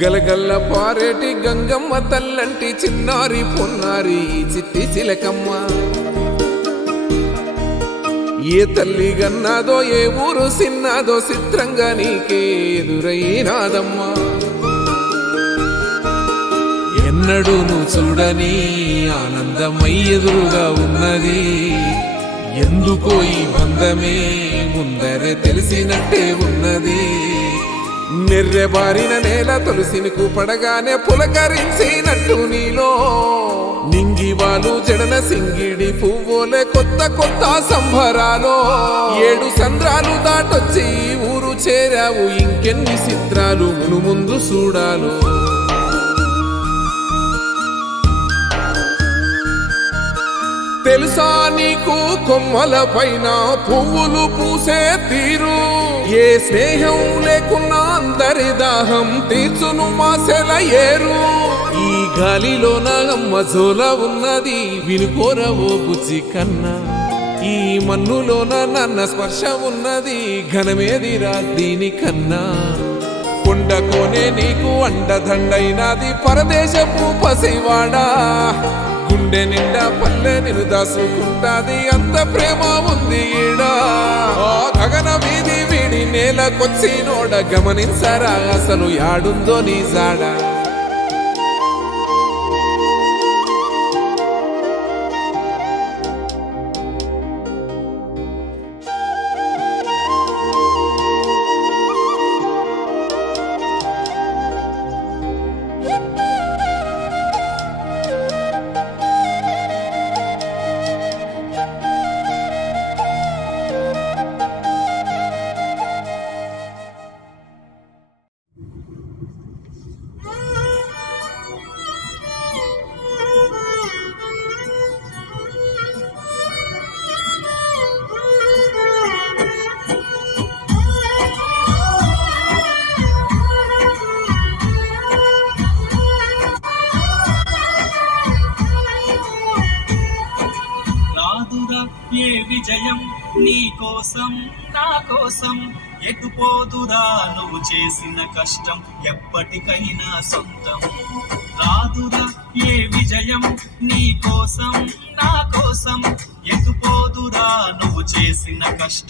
గలగల్ల పారేటి గంగమ్మ తల్లంటి చిన్నారి పొన్నారి చిట్టి చిలకమ్మ. ఏ తల్లి గన్నాదో ఏ ఊరు సిన్నాదో చిత్రంగా నీకే ఎదురైనాదమ్మా. ఎన్నడూ నువ్వు చూడని ఆనందమై ఎదురుగా ఉన్నది. ఎందుకో ఈ బంధమే ముందరే తెలిసినట్టే ఉన్నది. నెర్రెబారిన నేల తులసినికు పడగానే పులకరించినట్టు నీలో నింగివాలు జడన సింగిడి పువ్వులే కొత్త కొత్త సంబరాలో. 7 సంద్రాలు దాటొచ్చి ఊరు చేరావు, ఇంకెన్ని చిత్రాలు మును ముందు చూడాలో. తెలుసా నీకు కొమ్మల పైన పువ్వులు పూసే తీరు? ఏ స్నేహం లేకున్నా అందరి దాహం తీర్చును మాసెల ఏరు. ఈ గాలిలోన మజోల ఉన్నది వినుకోరవో బుజ్జి కన్నా. ఈ మన్నులోన నన్న స్పర్శ ఉన్నది ఘనమేదిరా దీనికన్నా. కొండకోనే నీకు అండదండైనది పరదేశపు పసివాడా. గుండె నిండా పల్లె నిన్ను దాసుకుంటాది, అంత ప్రేమ ఉంది ఈడా. గగన వీధి వీడి నేలకొచ్చి నోడ గమనించరా అసలు యాడుందో నీ జాడ. ఏ విజయం నీ కోసం నా కోసం, ఎటుపోదురా నువ్వు చేసిన కష్టం ఎప్పటికైనా సొంతం. రాదురా ఏ విజయం నీ కోసం నా కోసం, ఎటుపోదురా నువ్వు చేసిన కష్టం.